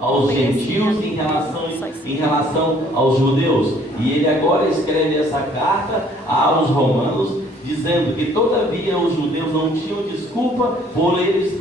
aos gentios em relação aos judeus. E ele agora escreve essa carta aos romanos, dizendo que todavia os judeus não tinham desculpa por eles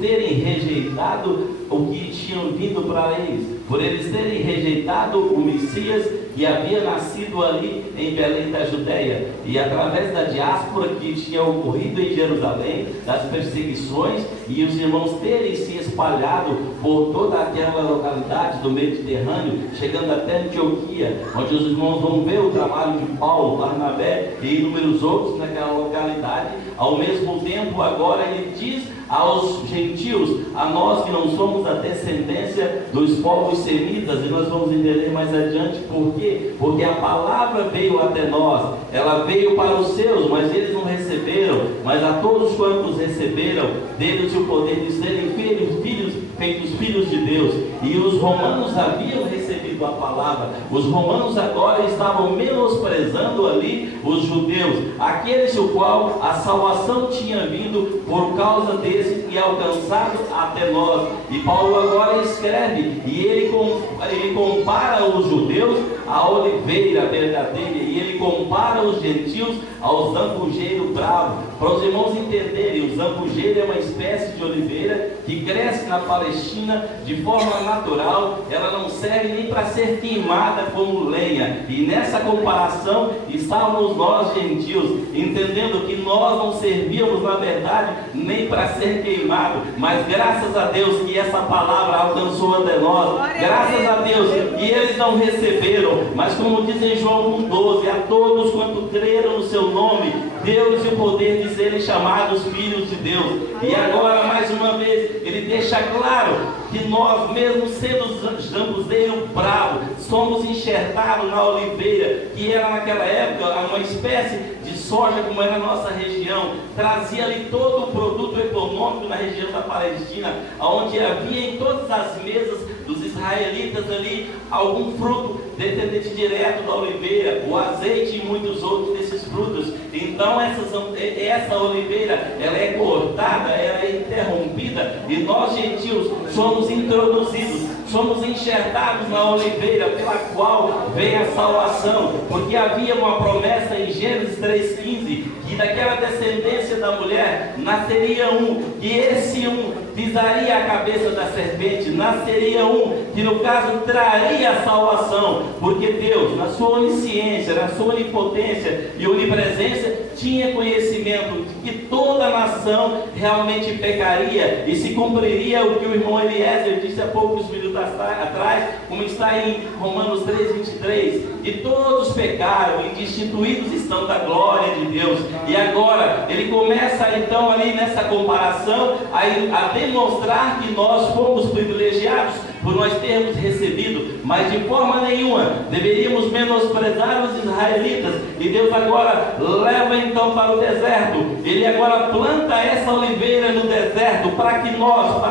terem rejeitado o que tinham vindo para eles, por eles terem rejeitado o Messias que havia nascido ali em Belém da Judéia, e através da diáspora que tinha ocorrido em Jerusalém, das perseguições, e os irmãos terem se espalhado por toda aquela localidade do Mediterrâneo, chegando até Antioquia, onde os irmãos vão ver o trabalho de Paulo, Barnabé e inúmeros outros naquela localidade. Ao mesmo tempo, agora ele diz aos gentios, a nós que não somos a descendência dos povos semitas, e nós vamos entender mais adiante por quê. Porque a palavra veio até nós, ela veio para os seus, mas eles não receberam. Mas a todos quantos receberam, deles o poder de serem filhos, feitos filhos de Deus. E os romanos haviam recebido a palavra. Os romanos agora estavam menosprezando ali os judeus, aqueles o qual a salvação tinha vindo por causa desses e alcançado até nós. E Paulo agora escreve, e ele compara os judeus à oliveira verdadeira, e ele compara os gentios aos zambujeiros bravos. Para os irmãos entenderem, o zambujeiro é uma espécie de oliveira que cresce na Palestina de forma natural, ela não serve nem para ser queimada como lenha. E nessa comparação estávamos nós gentios, entendendo que nós não servíamos na verdade nem para ser queimado, mas graças a Deus que essa palavra alcançou até nós, graças a Deus que eles não receberam, mas como diz em João 1,12, a todos quanto creram no seu nome, Deus e o poder de serem chamados filhos de Deus. E agora mais uma vez ele deixa claro que nós, mesmo sendo jambuzeiro bravo, somos enxertados na oliveira, que era naquela época uma espécie de soja, como era na nossa região, trazia ali todo o produto econômico na região da Palestina, onde havia em todas as mesas dos israelitas ali algum fruto descendente direto da oliveira, o azeite e muitos outros desses frutos. Então essa oliveira, ela é cortada, ela é interrompida, e nós gentios somos introduzidos, somos enxertados na oliveira pela qual vem a salvação, porque havia uma promessa em Gênesis 3,15, que daquela descendência da mulher nasceria um, e esse um pisaria a cabeça da serpente, nasceria um, que no caso traria a salvação, porque Deus, na sua onisciência, na sua onipotência e onipresença, tinha conhecimento de que toda a nação realmente pecaria, e se cumpriria o que o irmão Eliezer disse há poucos minutos atrás, como está em Romanos 3,23, e todos pecaram e destituídos estão da glória de Deus. E agora ele começa então ali nessa comparação a demonstrar que nós fomos privilegiados por nós termos recebido, mas de forma nenhuma deveríamos menosprezar os israelitas. E Deus agora leva então para o deserto, ele agora planta essa oliveira no deserto, para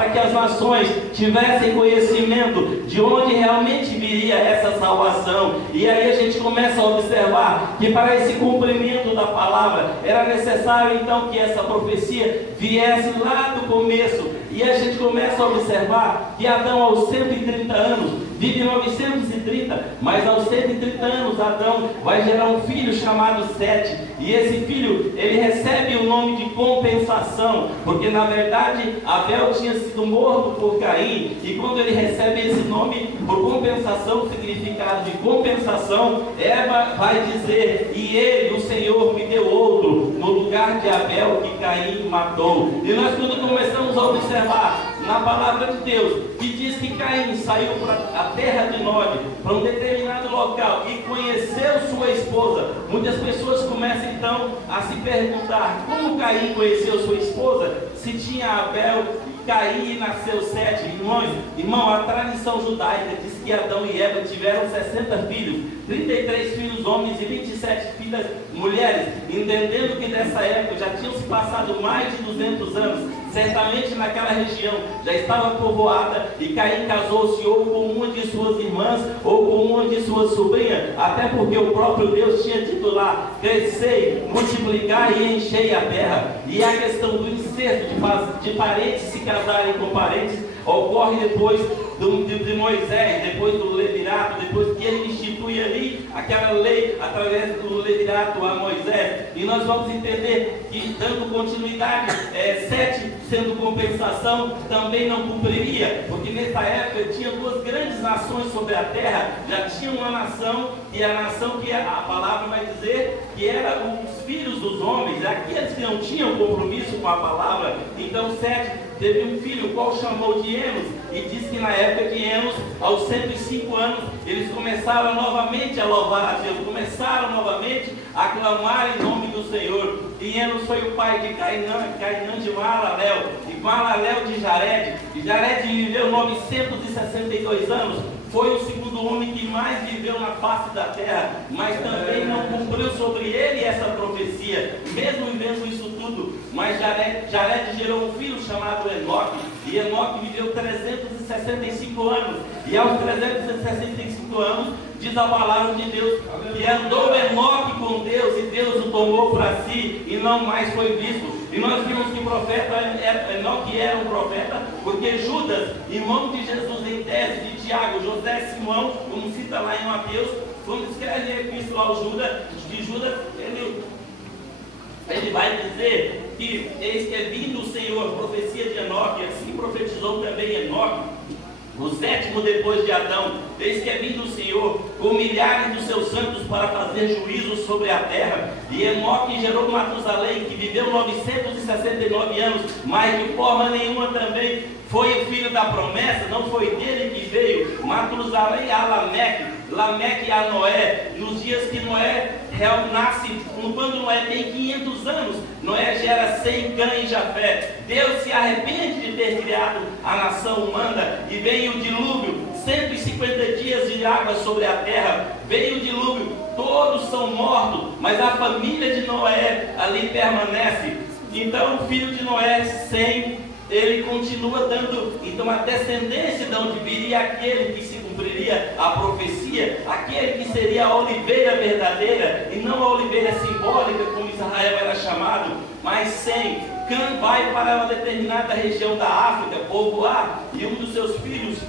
que as nações tivessem conhecimento de onde realmente viria essa salvação. E aí a gente começa a observar que para esse cumprimento da palavra era necessário então que essa profecia viesse lá do começo. E a gente começa a observar que Adão, aos 130 anos, vive 930, mas aos 130 anos Adão vai gerar um filho chamado Sete, e esse filho, ele recebe o nome de compensação, porque na verdade Abel tinha sido morto por Caim, e quando ele recebe esse nome por compensação, o significado de compensação, Eva vai dizer, e ele, o Senhor, me deu outro, no lugar de Abel que Caim matou. E nós quando começamos a observar na palavra de Deus, que diz que Caim saiu para a terra de Nod, para um determinado local, e conheceu sua esposa, muitas pessoas começam então a se perguntar, como Caim conheceu sua esposa, se tinha Abel e Caim nasceu Sete? Irmão, a tradição judaica diz que Adão e Eva tiveram 60 filhos, 33 filhos homens e 27 filhas mulheres, entendendo que nessa época já tinham se passado mais de 200 anos, certamente naquela região já estava povoada, e Caim casou-se ou com uma de suas irmãs ou com uma de suas sobrinhas, até porque o próprio Deus tinha dito lá, crescei, multiplicai e enchei a terra. E a questão do incesto, de parentes se casarem com parentes, ocorre depois de Moisés, depois do levirato, depois que ele institui ali aquela lei através do levirato a Moisés. E nós vamos entender que, dando continuidade, 7 sendo compensação, também não cumpriria, porque nessa época tinha 2 grandes nações sobre a terra. Já tinha uma nação, e a nação que a palavra vai dizer que eram os filhos dos homens, aqueles que não tinham compromisso com a palavra. Então 7 teve um filho, o qual chamou de Enos, e diz que na época de Enos, aos 105 anos, eles começaram novamente a louvar a Deus, começaram novamente a clamar em nome do Senhor. E Enos foi o pai de Cainã, Cainã de Maalalel, e Maalalel de Jared, e Jared viveu 962 anos. Foi o segundo homem que mais viveu na face da terra, mas também não cumpriu sobre ele essa profecia, mesmo vivendo isso tudo. Mas Jared gerou um filho chamado Enoque, e Enoque viveu 365 anos, e aos 365 anos, diz a palavra de Deus, e andou Enoque com Deus, e Deus o tomou para si, e não mais foi visto. E nós vimos que o profeta Enoque era um profeta, porque Judas, irmão de Jesus em tese, de Tiago, José, Simão, como cita lá em Mateus, quando escreve a epístola ao Judas, ele vai dizer que eis que é vindo o Senhor, profecia de Enoque, assim profetizou também Enoque, o 7º depois de Adão. Eis que é vindo o Senhor com milhares dos seus santos para fazer juízo sobre a terra. E Enoque gerou Matusalém, que viveu 969 anos, mas de forma nenhuma também foi o filho da promessa, não foi dele que veio. Matusalém a Lameque a Noé, nos dias que Noé nasce, quando Noé tem 500 anos, Noé gera Sem, Cã e Jafé. Deus se arrepende de ter criado a nação humana, e vem o dilúvio, 150 dias de água sobre a terra, veio o dilúvio, todos são mortos, mas a família de Noé ali permanece. Então o filho de Noé, Sem, ele continua dando, então, a descendência de onde viria aquele que se cumpriria a profecia, aquele que seria a oliveira verdadeira, e não a oliveira simbólica, como Israel era chamado, mas Sem. Cã vai para uma determinada região da África, povoar, e um dos seus filhos,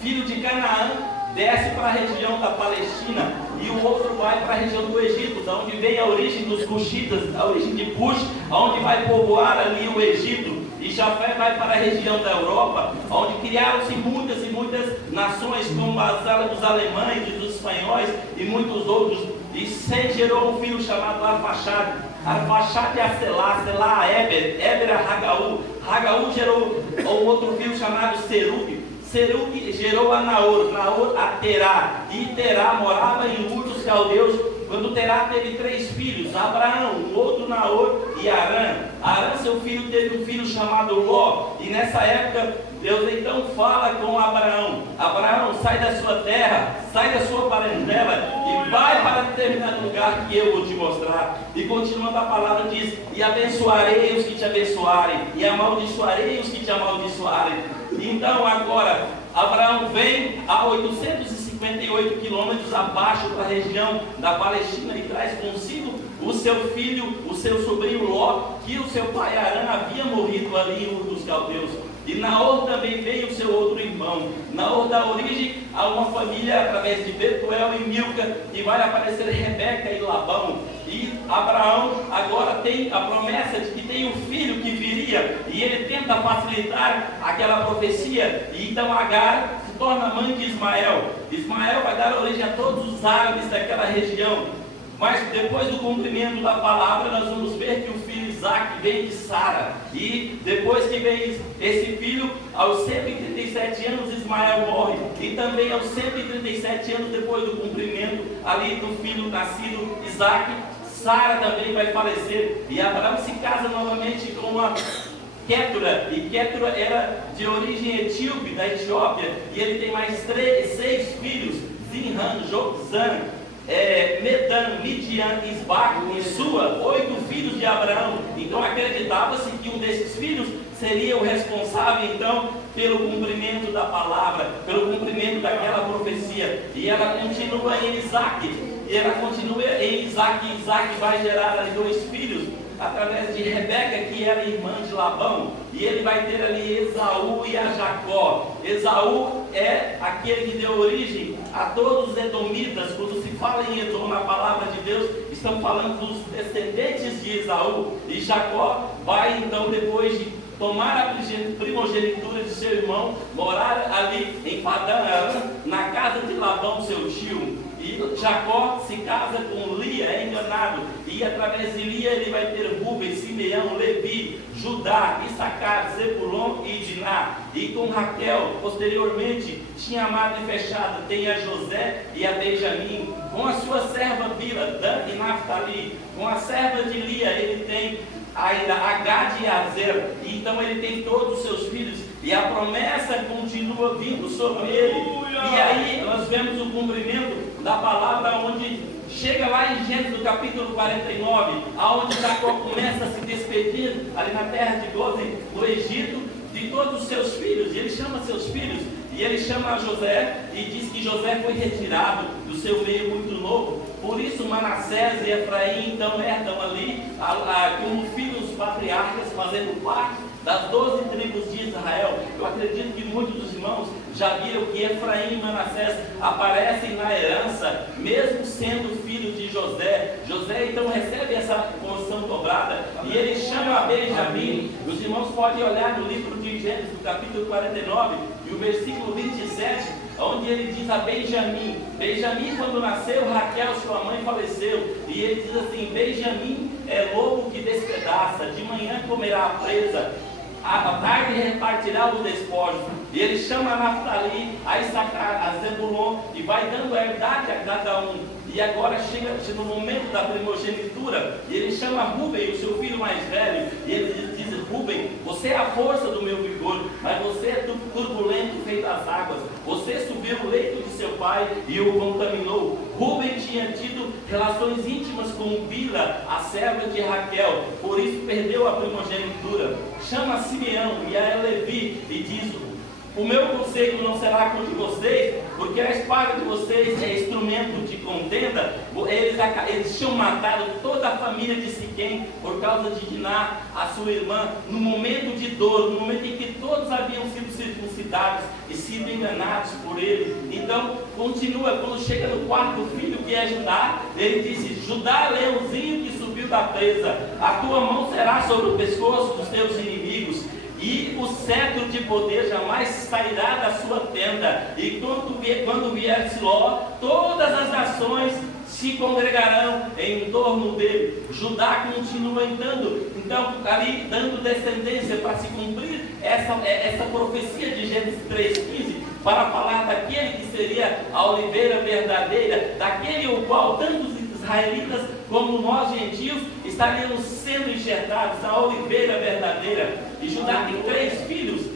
filho de Canaã, desce para a região da Palestina, e o outro vai para a região do Egito, da onde vem a origem dos cuxitas, a origem de Cush, onde vai povoar ali o Egito. E Jafé vai para a região da Europa, onde criaram-se muitas e muitas nações, como os alemães, os espanhóis e muitos outros. E Sem gerou um filho chamado Arfaxade, Arfaxade a Selá, Selá a Éber, Éber a Hagaú, Hagaú gerou um outro filho chamado Serug, Serug gerou a Naor, Naor a Terá, e Terá morava em Ur dos Caldeus. Quando Terá teve 3 filhos, Abraão, um outro Naor e Arã. Arã, seu filho, teve um filho chamado Ló. E nessa época, Deus então fala com Abraão: Abraão, sai da sua terra, sai da sua parentela e vai para determinado lugar que eu vou te mostrar. E continuando a palavra diz: e abençoarei os que te abençoarem, e amaldiçoarei os que te amaldiçoarem. Então agora, Abraão vem a 858 quilômetros abaixo da região da Palestina e traz consigo o seu filho, o seu sobrinho Ló, que o seu pai Arã havia morrido ali em Ur dos Caldeus. E Naor também veio o seu outro irmão. Naor dá origem a uma família através de Betuel e Milca, e vai aparecer Rebeca e Labão. E Abraão agora tem a promessa de que tem um filho que viria, e ele tenta facilitar aquela profecia, e então Agar se torna mãe de Ismael. Ismael vai dar origem a todos os árabes daquela região. Mas depois do cumprimento da palavra, nós vamos ver que o filho Isaac vem de Sara. E depois que vem esse filho, aos 137 anos Ismael morre. E também aos 137 anos depois do cumprimento ali do filho nascido Isaac, Sara também vai falecer. E Abraão se casa novamente com uma Quétura, e Quétura era de origem etíope, da Etiópia. E ele tem mais 6 filhos: Zinran, Joxan, Medan, Midian, Isbac e Sua, 8 filhos de Abraão. Então acreditava-se que um desses filhos seria o responsável então pelo cumprimento da palavra, pelo cumprimento daquela profecia. E ela continua em Isaac, e ela continua em Isaac, e Isaac vai gerar ali 2 filhos, através de Rebeca, que era irmã de Labão, e ele vai ter ali Esaú e a Jacó. Esaú é aquele que deu origem a todos os edomitas. Quando se fala em Edom na palavra de Deus, estamos falando dos descendentes de Esaú. E Jacó vai então, depois de tomar a primogenitura de seu irmão, morar ali em Padã Aram, na casa de Labão, seu tio. E Jacó se casa com Lia, é enganado, e através de Lia ele vai ter Rúben, Simeão, Levi, Judá, Issacar, Zebulon e Diná. E com Raquel, posteriormente, tinha a madre fechada, tem a José e a Benjamim. Com a sua serva Bila, Dan e Naftali. Com a serva de Lia ele tem a Gad e a Azer. Então ele tem todos os seus filhos, e a promessa continua vindo sobre ele. E aí nós vemos o cumprimento da palavra, onde chega lá em Gênesis, no capítulo 49, aonde Jacó começa a se despedir ali na terra de Gozen, no Egito, de todos os seus filhos. E ele chama seus filhos, e ele chama José, e diz que José foi retirado do seu meio muito novo. Por isso Manassés e Efraim então herdam ali como filhos patriarcas, fazendo parte das 12 tribos de Israel. Eu acredito que muitos dos irmãos já viram que Efraim e Manassés aparecem na herança, mesmo sendo filhos de José. José então recebe essa porção dobrada, e ele chama Benjamim. Os irmãos podem olhar no livro de Gênesis, no capítulo 49, e o versículo 27, onde ele diz a Benjamim. Benjamim, quando nasceu, Raquel, sua mãe, faleceu. E ele diz assim: Benjamim é lobo que despedaça, de manhã comerá a presa, à tarde repartirá os despojos. E ele chama a Naftali, a Issacar, a Zebulon, e vai dando a herdade a cada um. E agora chega no momento da primogenitura, e ele chama Rúben, o seu filho mais velho, e ele diz: Rúben, você é a força do meu vigor, mas você é turbulento feito as águas. Você subiu o leito de seu pai e o contaminou. Rúben tinha tido relações íntimas com Bila, a serva de Raquel, por isso perdeu a primogenitura. Chama Simeão e a Levi e diz: o meu conselho não será contra vocês, porque a espada de vocês é instrumento de contenda. Eles tinham matado toda a família de Siquém por causa de Diná, a sua irmã, no momento de dor, no momento em que todos haviam sido circuncidados e sido enganados por ele. Então, continua, quando chega no quarto filho, que é Judá, ele disse: Judá, leãozinho que subiu da presa, a tua mão será sobre o pescoço dos teus inimigos, e o cetro de poder jamais sairá da sua tenda. E quando vier Siló, todas as nações se congregarão em torno dele. Judá continua então ali dando descendência para se cumprir essa profecia de Gênesis 3,15, para falar daquele que seria a oliveira verdadeira, daquele o qual tanto os israelitas como nós gentios estaríamos sendo enxertados, a oliveira verdadeira. E Judá tem 3 filhos,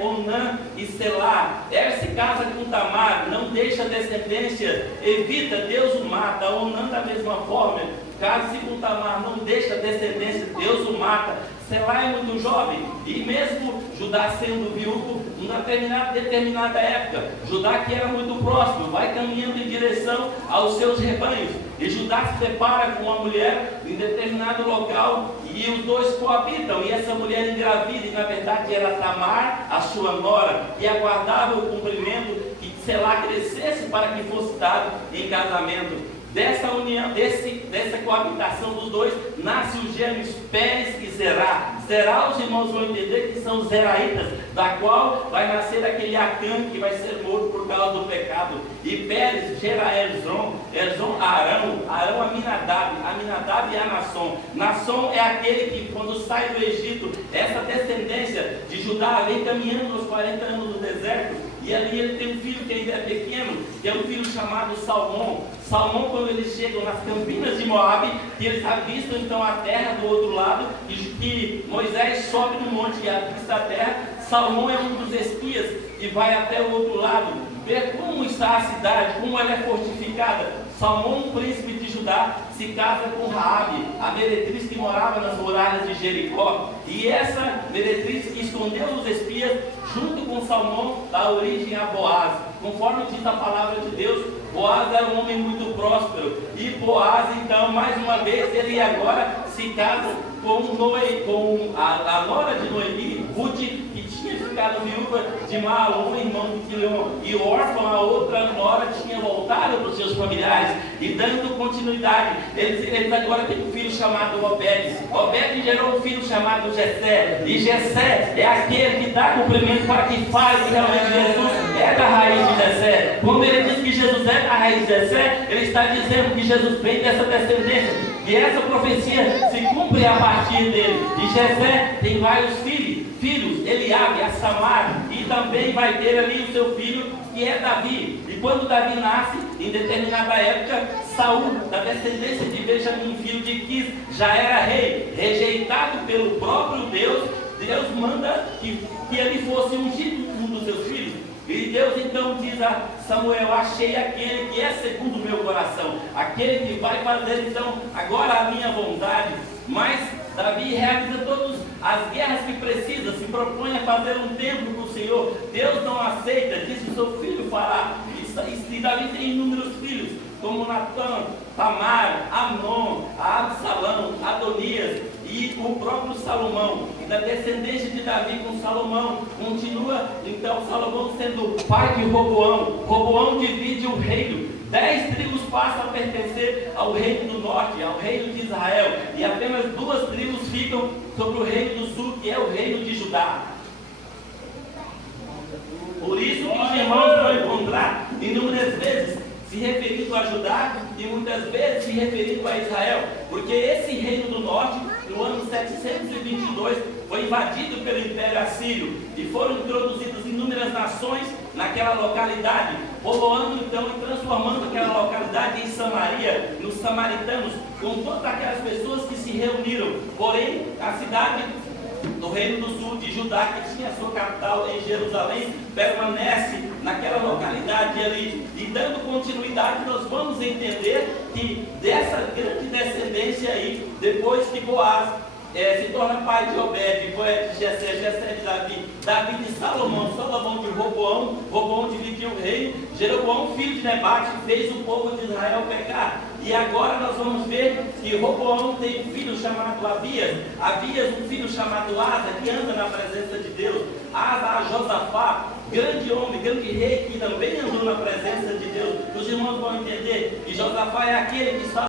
Onã e Selá. Se casa com Tamar, não deixa descendência, evita, Deus o mata. Onã da mesma forma, casa-se com Tamar, não deixa descendência, Deus o mata. Selá é muito jovem, e mesmo Judá sendo viúvo, em uma determinada época, Judá, que era muito próximo, vai caminhando em direção aos seus rebanhos, e Judá se depara com uma mulher em determinado local, e os dois coabitam, e essa mulher engravida, e na verdade era Tamar, a sua nora, e aguardava o cumprimento que Selá crescesse para que fosse dado em casamento. Dessa união, dessa coabitação dos dois, nasce os gêmeos Pérez e Zerá. Zerá, os irmãos vão entender que são os zeraitas, da qual vai nascer aquele Acã que vai ser morto por causa do pecado. E Pérez gera Erzon, Arão Aminadab e a Nasson. Nasson é aquele que, quando sai do Egito, essa descendência de Judá vem caminhando aos 40 anos no deserto. E ali ele tem um filho que ainda é pequeno, que é um filho chamado Salmão. Salmão, quando eles chegam nas campinas de Moabe, que eles avistam então a terra do outro lado, e que Moisés sobe no monte e avista a terra, Salmão é um dos espias e vai até o outro lado, ver como está a cidade, como ela é fortificada. Salmão, um príncipe de Judá, se casa com Raabe, a meretriz que morava nas muralhas de Jericó. E essa meretriz que escondeu os espias, junto com Salmão, dá origem a Boaz. Conforme diz a palavra de Deus, Boaz era um homem muito próspero. E Boaz, então, mais uma vez, ele agora se casa com a nora de Noemi, Ruth, que tinha ficado viúva de Malom, irmão de Quilion, e órfã, a outra nora tinha voltado para os seus familiares. E dando continuidade, eles agora têm um filho chamado Obed. Obed gerou um filho chamado Jessé. E Jessé é aquele que dá cumprimento para que fale que realmente Jesus é da raiz de Jessé. Quando ele diz que Jesus é da raiz de Jessé, ele está dizendo que Jesus vem dessa descendência. E essa profecia se cumpre a partir dele. E Jessé tem vários filhos, Eliabe, Assamar, e também vai ter ali o seu filho, que é Davi. E quando Davi nasce, em determinada época, Saul, da descendência de Benjamim, filho de Quis, já era rei, rejeitado pelo próprio Deus. Deus manda que ele fosse ungido um dos seus filhos. E Deus então diz a Samuel: achei aquele que é segundo o meu coração, aquele que vai fazer então agora a minha vontade. Mas Davi realiza todas as guerras que precisa, se propõe a fazer um templo para o Senhor. Deus não aceita, diz que o seu filho fará. E Davi tem inúmeros filhos, como Natã, Tamar, Amnon, Absalão, Adonias e o próprio Salomão. E da descendência de Davi com Salomão, continua então Salomão sendo pai de Roboão. Roboão divide o reino. 10 tribos passam a pertencer ao reino do norte, ao reino de Israel, e apenas 2 tribos ficam sobre o reino do sul, que é o reino de Judá. Por isso que os irmãos vão encontrar inúmeras vezes se referindo a Judá e muitas vezes se referindo a Israel, porque esse reino do norte, no ano 722, foi invadido pelo Império Assírio e foram introduzidas inúmeras nações naquela localidade, povoando então e transformando aquela localidade em Samaria, nos samaritanos, com todas aquelas pessoas que se reuniram. Porém, a cidade do reino do sul de Judá, que tinha sua capital em Jerusalém, permanece naquela localidade ali. E dando continuidade, nós vamos entender que dessa grande descendência aí, depois que Boaz se torna pai de Obed, de Jessé, Jessé de Davi, Davi de Salomão, Salomão de Roboão, Roboão dividiu o reino, Jeroboão, filho de Nebate, fez o povo de Israel pecar. E agora nós vamos ver que Roboão tem um filho chamado Abias, Abias um filho chamado Asa, que anda na presença de Deus, Asa a Josafá, grande homem, grande rei, que também andou na presença de Deus. Os irmãos vão entender que Josafá é aquele que está